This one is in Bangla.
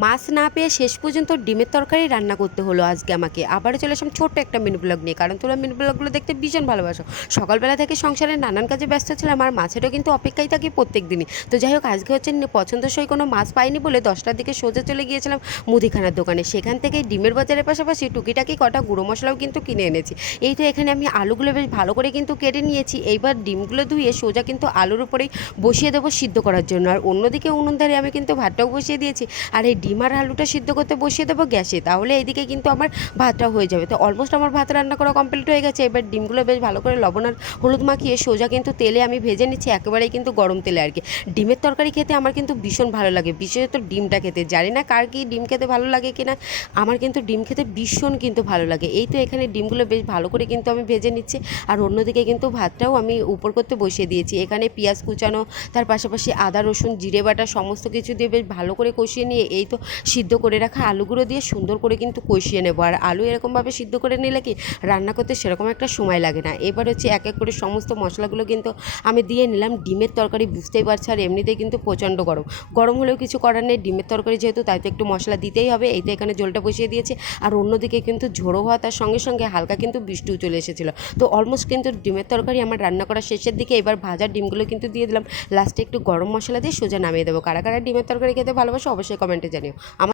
মাছ না পেয়ে শেষ পর্যন্ত ডিমের তরকারি রান্না করতে হলো আজকে আমাকে। আবারও চলে আসলাম ছোট্ট একটা মিনি ব্লগ নিয়ে, কারণ তোমরা মিনি ব্লগগুলো দেখতে ভীষণ ভালোবাসো। সকালবেলা থেকে সংসারের নানান কাজে ব্যস্ত ছিলাম, আর মাছেরও কিন্তু অপেক্ষায় থাকি প্রত্যেক দিনই। তো যাই হোক, আজকে হচ্ছে পছন্দসই কোনো মাছ পাইনি বলে 10টার দিকে সোজা চলে গিয়েছিলাম মুদিখানার দোকানে। সেখান থেকে ডিমের বাজারের পাশাপাশি টুকিটাকি কটা গুঁড়ো মশলাও কিন্তু কিনে এনেছি। এই তো এখানে আমি আলুগুলো বেশ ভালো করে কিন্তু কেটে নিয়েছি। এইবার ডিমগুলো ধুয়ে সোজা কিন্তু আলুর উপরেই বসিয়ে দেবো সিদ্ধ করার জন্য। আর অন্যদিকে উনুন ধারে আমি কিন্তু ভাতটাও বসিয়ে দিয়েছি। আর এই ডিম আর আলুটা সিদ্ধ করতে বসিয়ে দেবো গ্যাসে, তাহলে এইদিকে কিন্তু আমার ভাতটা হয়ে যাবে। তো অলমোস্ট আমার ভাত রান্না করা কমপ্লিট হয়ে গেছে। এবার ডিমগুলো বেশ ভালো করে লবণ আর হলুদ মাখিয়ে সোজা কিন্তু তেলে আমি ভেজে নিচ্ছি, একেবারেই কিন্তু গরম তেলে আর কি। ডিমের তরকারি খেতে আমার কিন্তু ভীষণ ভালো লাগে, বিশেষত ডিমটা খেতে। জানি না কার কি ডিম খেতে ভালো লাগে কিনা, আমার কিন্তু ডিম খেতে ভীষণ কিন্তু ভালো লাগে। এই তো এখানে ডিমগুলো বেশ ভালো করে কিন্তু আমি ভেজে নিচ্ছি। আর অন্যদিকে কিন্তু ভাতটাও আমি উপর করতে বসিয়ে দিয়েছি। এখানে পেঁয়াজ কুচানো, তার পাশাপাশি আদা রসুন জিরে বাটা সমস্ত কিছু দিয়ে বেশ ভালো করে কষিয়ে নিয়ে এই তো সিদ্ধ করে রাখা আলুগুলো দিয়ে সুন্দর করে কিন্তু কষিয়ে নেবো। আর আলু এরকমভাবে সিদ্ধ করে নিলে কি রান্না করতে সেরকম একটা সময় লাগে না। এবার হচ্ছে এক এক করে সমস্ত মশলাগুলো কিন্তু আমি দিয়ে নিলাম। ডিমের তরকারি বুঝতেই পারছি, আর এমনিতেই কিন্তু প্রচণ্ড গরম। গরম হলেও কিছু করার নেই, ডিমের তরকারি যেহেতু, তাই তো একটু মশলা দিতেই হবে। এই তো এখানে জলটা বসিয়ে দিয়েছি। আর অন্যদিকে কিন্তু ঝোড়ো হওয়া, তার সঙ্গে সঙ্গে হালকা কিন্তু বৃষ্টিও চলে এসেছিলো। তো অলমোস্ট কিন্তু ডিমের তরকারি আমার রান্না করা শেষের দিকে। এবার ভাজা ডিমগুলো কিন্তু দিয়ে দিলাম। লাস্টে একটু গরম মশলা দিয়ে সোজা নামিয়ে দেবো। কারা কারা ডিমের তরকারি খেতে ভালোবাসো অবশ্যই কমেন্টে জানিও। আমার